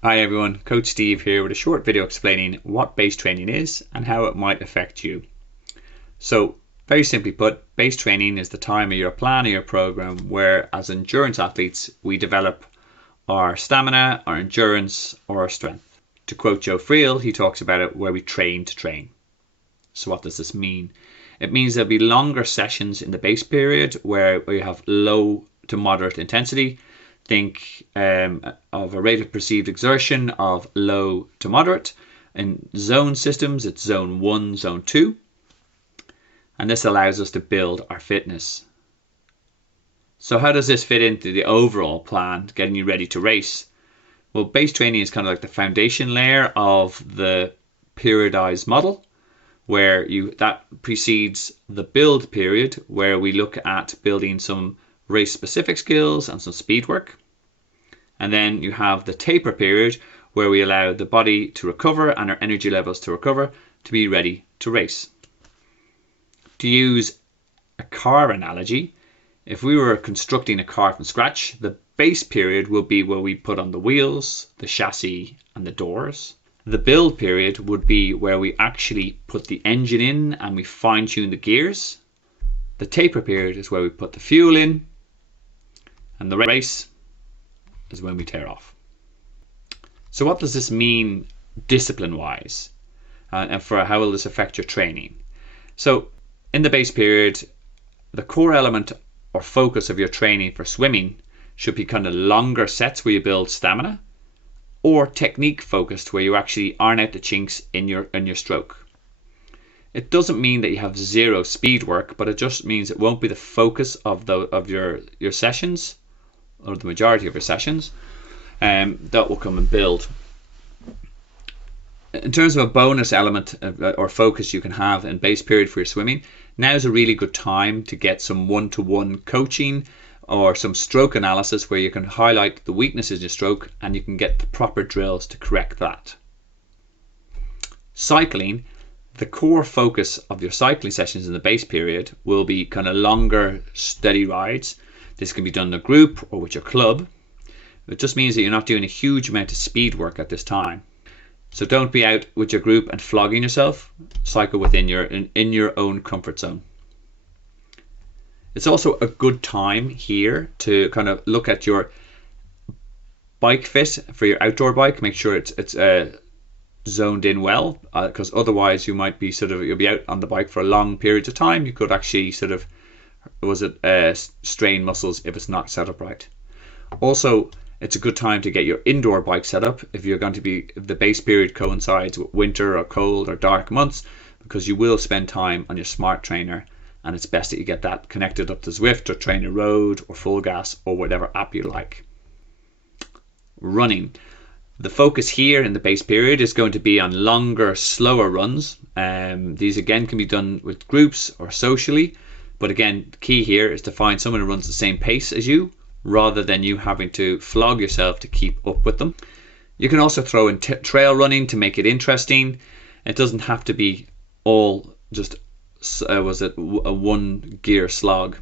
Hi everyone, Coach Steve here with a short video explaining what base training is and how it might affect you. So very simply put, base training is the time of your plan or your program where as endurance athletes we develop our stamina, our endurance or our strength. To quote Joe Friel, he talks about it where we train to train. So what does this mean? It means there'll be longer sessions in the base period where you have low to moderate intensity. Think of a rate of perceived exertion of low to moderate. In zone systems, it's zone 1, zone 2. And this allows us to build our fitness. So how does this fit into the overall plan, getting you ready to race? Well, base training is kind of like the foundation layer of the periodized model, where that precedes the build period, where we look at building some race specific skills and some speed work. And then you have the taper period where we allow the body to recover and our energy levels to recover to be ready to race. To use a car analogy, if we were constructing a car from scratch, the base period will be where we put on the wheels, the chassis and the doors. The build period would be where we actually put the engine in and we fine tune the gears. The taper period is where we put the fuel in, and the race is when we tear off. So what does this mean discipline wise, and for how will this affect your training? So in the base period, the core element or focus of your training for swimming should be kind of longer sets where you build stamina, or technique focused where you actually iron out the chinks in your stroke. It doesn't mean that you have zero speed work, but it just means it won't be the focus of your sessions, or the majority of your sessions. That will come and build. In terms of a bonus element or focus you can have in base period for your swimming, now is a really good time to get some one-to-one coaching or some stroke analysis where you can highlight the weaknesses in your stroke and you can get the proper drills to correct that. Cycling, the core focus of your cycling sessions in the base period will be kind of longer, steady rides. This can be done in a group or with your club. It just means that you're not doing a huge amount of speed work at this time. So don't be out with your group and flogging yourself. Cycle within in your own comfort zone. It's also a good time here to kind of look at your bike fit for your outdoor bike. Make sure it's zoned in well, because otherwise you might be you'll be out on the bike for a long periods of time. You could actually strain muscles if it's not set up right. Also, it's a good time to get your indoor bike set up if the base period coincides with winter or cold or dark months, because you will spend time on your smart trainer, and it's best that you get that connected up to Zwift or Trainer Road or Full Gas or whatever app you like. Running. The focus here in the base period is going to be on longer, slower runs. These again can be done with groups or socially, but again, the key here is to find someone who runs the same pace as you, rather than you having to flog yourself to keep up with them. You can also throw in trail running to make it interesting. It doesn't have to be all just a one gear slog.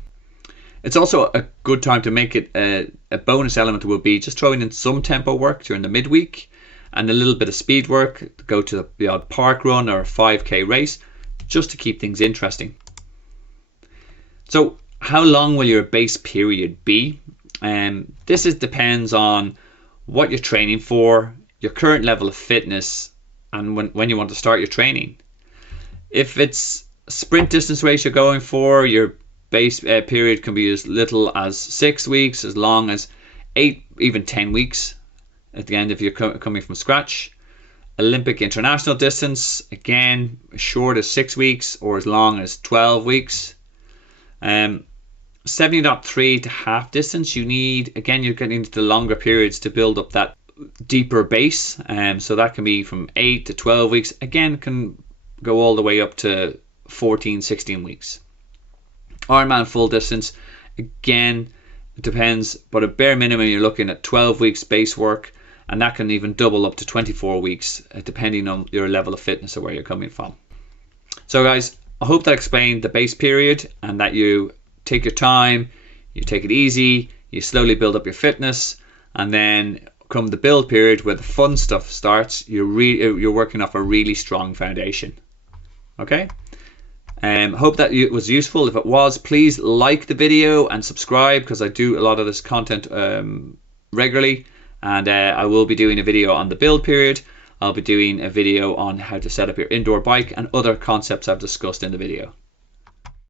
It's also a good time to make it a bonus element will be just throwing in some tempo work during the midweek and a little bit of speed work to go to the odd park run or a 5k race, just to keep things interesting. So how long will your base period be? This depends on what you're training for, your current level of fitness, and when you want to start your training. If it's sprint distance race you're going for, your base period can be as little as 6 weeks, as long as 8, even 10 weeks at the end if you're coming from scratch. Olympic international distance, again, as short as 6 weeks or as long as 12 weeks. 70.3 to half distance, you're getting into the longer periods to build up that deeper base. So that can be from 8 to 12 weeks. Again, can go all the way up to 14, 16 weeks. Ironman full distance, again, it depends, but a bare minimum you're looking at 12 weeks base work, and that can even double up to 24 weeks depending on your level of fitness or where you're coming from. So guys, I hope that explained the base period, and that you take your time, you take it easy, you slowly build up your fitness, and then come the build period where the fun stuff starts, you're working off a really strong foundation. Okay. Hope that it was useful. If it was, please like the video and subscribe, because I do a lot of this content regularly, and I will be doing a video on the build period. I'll be doing a video on how to set up your indoor bike and other concepts I've discussed in the video.